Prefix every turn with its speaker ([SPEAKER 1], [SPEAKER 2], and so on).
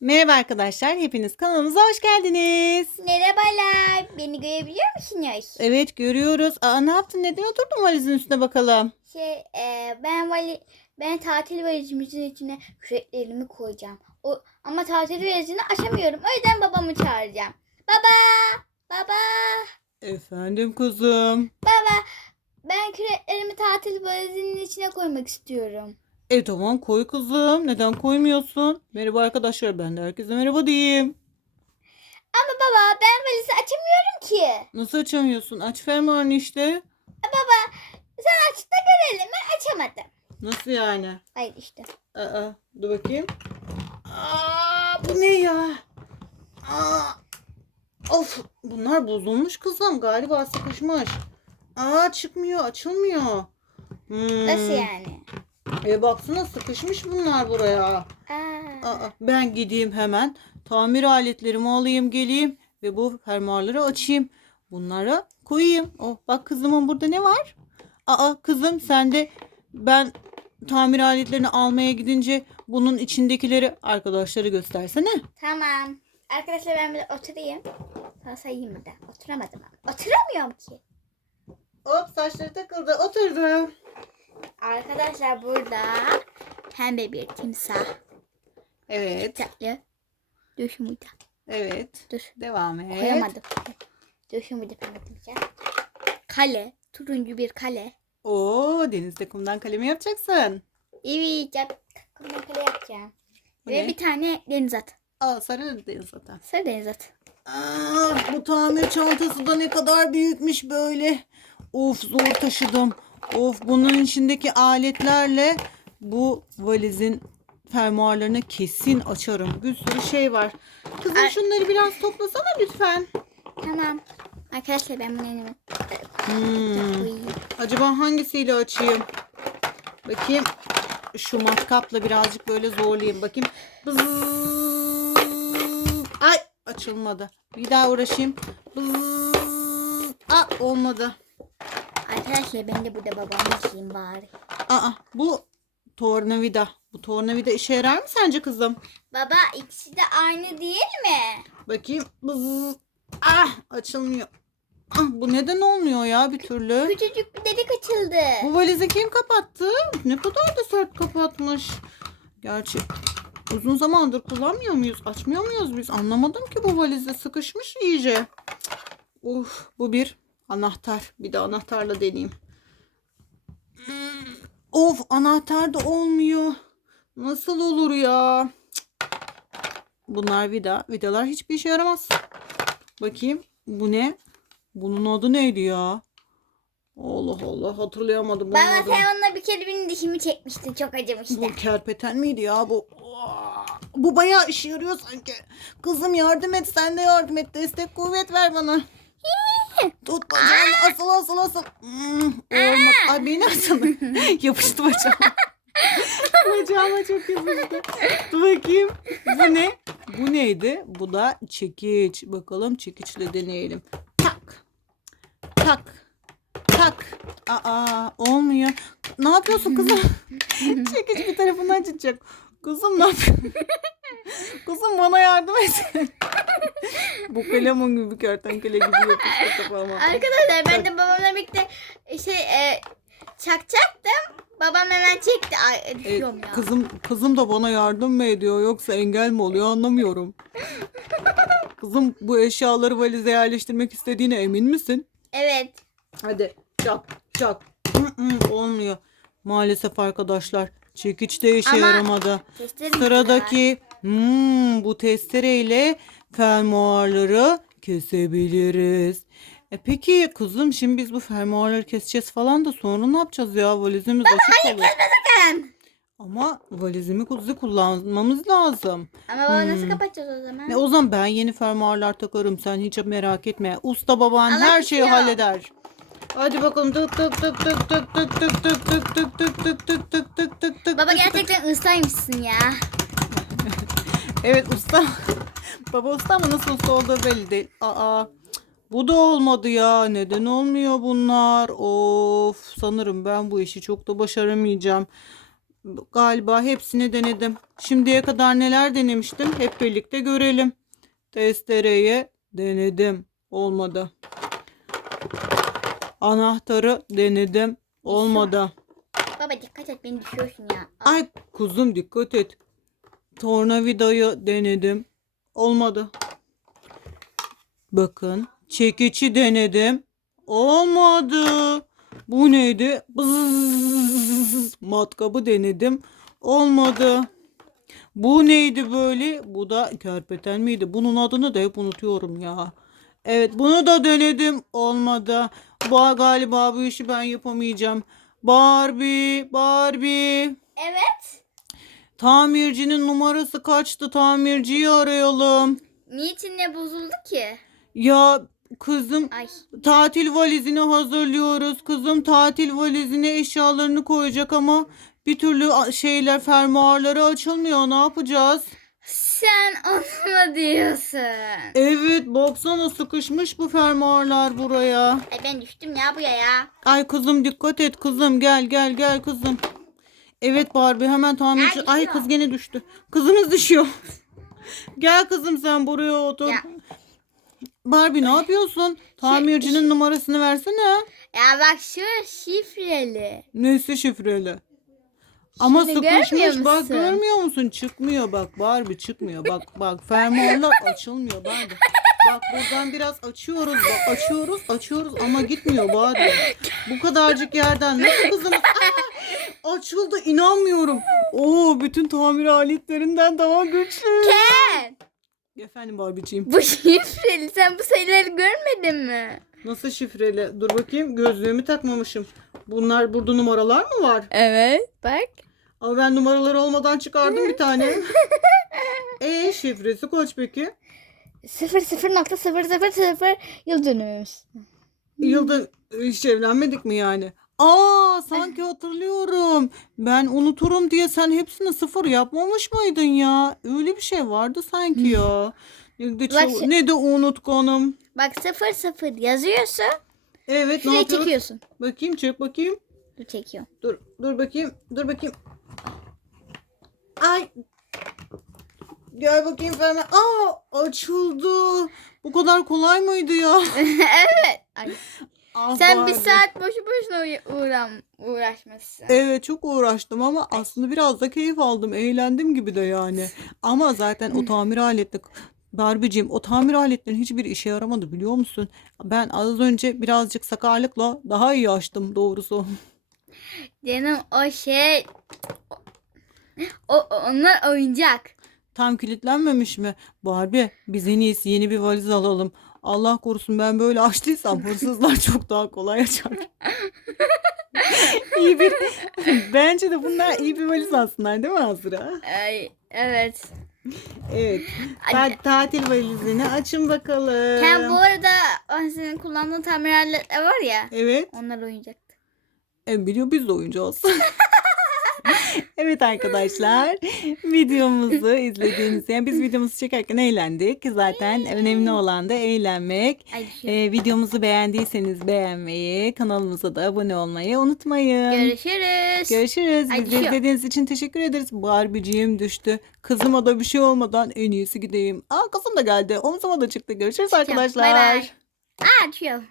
[SPEAKER 1] Merhaba arkadaşlar, hepiniz kanalımıza hoş geldiniz.
[SPEAKER 2] Merhabalar. Beni görebiliyor musunuz?
[SPEAKER 1] Evet görüyoruz. Aa ne yaptın? Neden oturdun valizin üstüne bakalım?
[SPEAKER 2] Şey, e, ben vali, ben tatil valizimizin içine küreklerimi koyacağım. O, ama tatil valizini açamıyorum. O yüzden babamı çağıracağım. Baba! Baba!
[SPEAKER 1] Efendim kuzum.
[SPEAKER 2] Baba! Ben küreklerimi tatil valizinin içine koymak istiyorum.
[SPEAKER 1] E tamam koy kuzum. Neden koymuyorsun? Merhaba arkadaşlar, ben de herkese merhaba diyeyim.
[SPEAKER 2] Ama baba ben valizi açamıyorum ki.
[SPEAKER 1] Nasıl açamıyorsun? Aç fermuarını işte.
[SPEAKER 2] Baba sen aç da görelim. Ben açamadım.
[SPEAKER 1] Nasıl yani?
[SPEAKER 2] Hayır işte.
[SPEAKER 1] Aa, dur bakayım. Aa, bu ne ya? Aa, of, bunlar bozulmuş kızım. Galiba sıkışmış. Aa, çıkmıyor, açılmıyor. Hmm.
[SPEAKER 2] Nasıl yani?
[SPEAKER 1] E baksana sıkışmış bunlar buraya.
[SPEAKER 2] Aa.
[SPEAKER 1] Aa, ben gideyim hemen. Tamir aletlerimi alayım geleyim ve bu fermuarları açayım. Bunlara koyayım. Oh bak kızımın burada ne var? Aa kızım sen de ben tamir aletlerini almaya gidince bunun içindekileri arkadaşlara göstersene.
[SPEAKER 2] Tamam. Arkadaşlar ben bir oturayım. Sana sayayım bir de. Oturamadım ama. Oturamıyorum ki.
[SPEAKER 1] Hop saçları takıldı oturdu.
[SPEAKER 2] Arkadaşlar burada pembe bir timsah.
[SPEAKER 1] Evet
[SPEAKER 2] Tatlı. Düşün burada.
[SPEAKER 1] evet
[SPEAKER 2] Dur.
[SPEAKER 1] devam et.
[SPEAKER 2] Koyamadım. Düşün burada pembe timsah. Kale. Turuncu bir kale.
[SPEAKER 1] Oo denizde kumdan kalemi yapacaksın.
[SPEAKER 2] Evet. Yap. Kumdan kale yapacağım.
[SPEAKER 1] Bu
[SPEAKER 2] Ve
[SPEAKER 1] ne?
[SPEAKER 2] bir tane deniz at.
[SPEAKER 1] Aa sarı deniz zaten.
[SPEAKER 2] Sarı deniz at.
[SPEAKER 1] Aa, bu tamir çantası da ne kadar büyükmüş böyle. Of zor taşıdım. Of bunun içindeki aletlerle bu valizin fermuarlarını kesin açarım. Bir sürü şey var. Kızım
[SPEAKER 2] Ay.
[SPEAKER 1] şunları biraz toplasana lütfen.
[SPEAKER 2] Tamam. Arkadaşlar ben bunu elime
[SPEAKER 1] Hmm, acaba hangisiyle açayım? Bakayım. Şu matkapla birazcık böyle zorlayayım. Bakayım. Bzzz. Ay açılmadı. Bir daha uğraşayım. Bzzz. Aa, olmadı.
[SPEAKER 2] Arkadaşlar ben de burada babamı yiyeyim bari.
[SPEAKER 1] Aa, bu tornavida. Bu tornavida işe yarar mı sence kızım?
[SPEAKER 2] Baba ikisi de aynı değil mi?
[SPEAKER 1] Bakayım. Bzzz. Ah açılmıyor. Ah, bu neden olmuyor ya bir türlü?
[SPEAKER 2] Küçücük bir delik açıldı.
[SPEAKER 1] Bu valizi kim kapattı? Ne kadar da sert kapatmış. Gerçi uzun zamandır kullanmıyor muyuz? Açmıyor muyuz biz? Anlamadım ki bu valize sıkışmış iyice. Uf bu bir anahtar. Bir de anahtarla deneyeyim. Of anahtar da olmuyor. Nasıl olur ya? Bunlar vida. Vidalar hiçbir işe yaramaz. Bakayım. Bu ne? Bunun adı neydi ya? Allah Allah hatırlayamadım. bunun
[SPEAKER 2] Baba
[SPEAKER 1] adını.
[SPEAKER 2] sen onunla bir kere benim dişimi çekmiştin. Çok acımıştı.
[SPEAKER 1] Bu kerpeten miydi ya bu? Bu bayağı işe yarıyor sanki. Kızım yardım et sen de yardım et. Destek kuvvet ver bana. Tut bacağımı asıl asıl asıl. Hmm, olmadı. Ay beni asıl. Yapıştı bacağıma. Bacağıma çok yapıştı. Dur bakayım. Bu ne? Bu neydi? Bu da çekiç. Bakalım çekiçle deneyelim. Tak. Tak. Tak. Aa olmuyor. Ne yapıyorsun kızım? Çekiç bir tarafından çıkacak. Kızım ne yapıyorsun? Kızım bana yardım et. Bu kalemun gibi kertenkele gibi yapıştı kafama.
[SPEAKER 2] Arkadaşlar ben de babamla birlikte şey e, çakacaktım. Babam hemen çekti. Ay e,
[SPEAKER 1] E,
[SPEAKER 2] düşüyorum ya.
[SPEAKER 1] kızım kızım da bana yardım mı ediyor yoksa engel mi oluyor anlamıyorum. Kızım bu eşyaları valize yerleştirmek istediğine emin misin?
[SPEAKER 2] Evet.
[SPEAKER 1] Hadi çak çak. Hı hı, Olmuyor. Maalesef arkadaşlar çekiç de işe
[SPEAKER 2] Ama-
[SPEAKER 1] yaramadı. Sıradaki hmm, bu testereyle fermuarları kesebiliriz. E peki kızım şimdi biz bu fermuarları keseceğiz falan da sonra ne yapacağız ya valizimiz açık olur.
[SPEAKER 2] Ben.
[SPEAKER 1] Ama valizimizi kullanmamız lazım.
[SPEAKER 2] Ama baba nasıl
[SPEAKER 1] Hmm.
[SPEAKER 2] kapatacağız o zaman?
[SPEAKER 1] Ne o zaman ben yeni fermuarlar takarım sen hiç merak etme. Usta baban
[SPEAKER 2] Ama
[SPEAKER 1] her şeyi
[SPEAKER 2] bitiyor.
[SPEAKER 1] halleder. Hadi bakalım tık tık tık tık tık tık tık tık tık tık tık tık tık tık tık tık tık
[SPEAKER 2] Baba gerçekten ıslıymışsın ya.
[SPEAKER 1] Evet usta. Baba usta ama nasıl usta olduğu belli değil. Aa, bu da olmadı ya. Neden olmuyor bunlar? Of sanırım ben bu işi çok da başaramayacağım. Galiba hepsini denedim. Şimdiye kadar neler denemiştim hep birlikte görelim. Testereyi denedim. Olmadı. Anahtarı denedim. Olmadı.
[SPEAKER 2] Baba dikkat et beni düşüyorsun ya.
[SPEAKER 1] Ay kuzum dikkat et. Tornavidayı denedim. Olmadı. Bakın çekici denedim. Olmadı. Bu neydi? Bzzz, matkabı denedim. Olmadı. Bu neydi böyle? Bu da kerpeten miydi? Bunun adını da hep unutuyorum ya. Evet bunu da denedim. Olmadı. Bu galiba bu işi ben yapamayacağım. Barbie, Barbie.
[SPEAKER 2] Evet.
[SPEAKER 1] Tamircinin numarası kaçtı? Tamirciyi arayalım.
[SPEAKER 2] Niçin ne bozuldu ki?
[SPEAKER 1] Ya kızım
[SPEAKER 2] Ay.
[SPEAKER 1] tatil valizini hazırlıyoruz. Kızım tatil valizine eşyalarını koyacak ama bir türlü şeyler fermuarları açılmıyor. Ne yapacağız?
[SPEAKER 2] Sen onu mu diyorsun?
[SPEAKER 1] Evet baksana sıkışmış bu fermuarlar buraya.
[SPEAKER 2] Ay ben düştüm ya buraya ya.
[SPEAKER 1] Ay kızım dikkat et kızım gel gel gel kızım. Evet Barbie hemen tamirci.
[SPEAKER 2] Ay,
[SPEAKER 1] Ay kız gene düştü. Kızımız düşüyor. gel kızım sen buraya otur.
[SPEAKER 2] Ya.
[SPEAKER 1] Barbie ne yapıyorsun? Tamircinin numarasını versene.
[SPEAKER 2] Ya bak şu şifreli.
[SPEAKER 1] Nesi şifreli? Ama
[SPEAKER 2] Şimdi
[SPEAKER 1] sıkışmış bak
[SPEAKER 2] musun?
[SPEAKER 1] görmüyor musun? Çıkmıyor bak Barbie çıkmıyor. Bak bak fermuarlar açılmıyor Barbie. Bak buradan biraz açıyoruz bak açıyoruz açıyoruz ama gitmiyor Barbie. Bu kadarcık yerden nasıl kızım? Aa, açıldı inanmıyorum. Oo bütün tamir aletlerinden daha güçlü.
[SPEAKER 2] Ken.
[SPEAKER 1] Efendim Barbie'ciğim.
[SPEAKER 2] Bu şifreli. Sen bu sayıları görmedin mi?
[SPEAKER 1] Nasıl şifreli? Dur bakayım gözlüğümü takmamışım. Bunlar burada numaralar mı var?
[SPEAKER 2] Evet. Bak.
[SPEAKER 1] Ama ben numaraları olmadan çıkardım bir tane. E şifresi kaç peki?
[SPEAKER 2] 0.000 yıl dönümümüz.
[SPEAKER 1] Yılda hiç evlenmedik mi yani? Aa sanki hatırlıyorum. Ben unuturum diye sen hepsini sıfır yapmamış mıydın ya? Öyle bir şey vardı sanki ya. Ne de,
[SPEAKER 2] Bak şu-
[SPEAKER 1] ne de unutkanım.
[SPEAKER 2] Bak 00 yazıyorsa
[SPEAKER 1] Evet ne
[SPEAKER 2] şuraya
[SPEAKER 1] yapıyoruz?
[SPEAKER 2] çekiyorsun.
[SPEAKER 1] Bakayım çek bakayım.
[SPEAKER 2] Dur çekiyorum.
[SPEAKER 1] Dur dur bakayım. Dur bakayım. Ay. Gel bakayım Ferman. Aa açıldı. Bu kadar kolay mıydı ya?
[SPEAKER 2] evet. Ay.
[SPEAKER 1] Ah
[SPEAKER 2] Sen bir saat boşu boşuna uğra- uğram uğraşmışsın.
[SPEAKER 1] Evet çok uğraştım ama aslında biraz da keyif aldım. Eğlendim gibi de yani. Ama zaten o tamir aletli Barbie'cim o tamir aletlerin hiçbir işe yaramadı biliyor musun? Ben az önce birazcık sakarlıkla daha iyi açtım doğrusu.
[SPEAKER 2] Canım o şey o onlar oyuncak.
[SPEAKER 1] Tam kilitlenmemiş mi? Barbie biz en iyisi yeni bir valiz alalım. Allah korusun ben böyle açtıysam hırsızlar çok daha kolay açar. iyi bir bence de bunlar iyi bir valiz alsınlar değil mi Azra?
[SPEAKER 2] Ay evet.
[SPEAKER 1] Evet. Ta- tatil valizini açın bakalım.
[SPEAKER 2] Ken bu arada senin kullandığın tamir aletler var ya.
[SPEAKER 1] Evet.
[SPEAKER 2] Onlar oyuncaktı.
[SPEAKER 1] E, biliyor biz de oynayacağız. evet arkadaşlar videomuzu izlediğiniz yani biz videomuzu çekerken eğlendik. Zaten önemli olan da eğlenmek.
[SPEAKER 2] Ay düşüyor.
[SPEAKER 1] E, videomuzu beğendiyseniz beğenmeyi, kanalımıza da abone olmayı unutmayın.
[SPEAKER 2] Görüşürüz.
[SPEAKER 1] Görüşürüz. Bizi izlediğiniz için teşekkür ederiz. Barbie'ciğim düştü. Kızıma da bir şey olmadan en iyisi gideyim. Aa kızım da geldi. Omzuma da çıktı. Görüşürüz arkadaşlar.
[SPEAKER 2] Bay bay. Aa.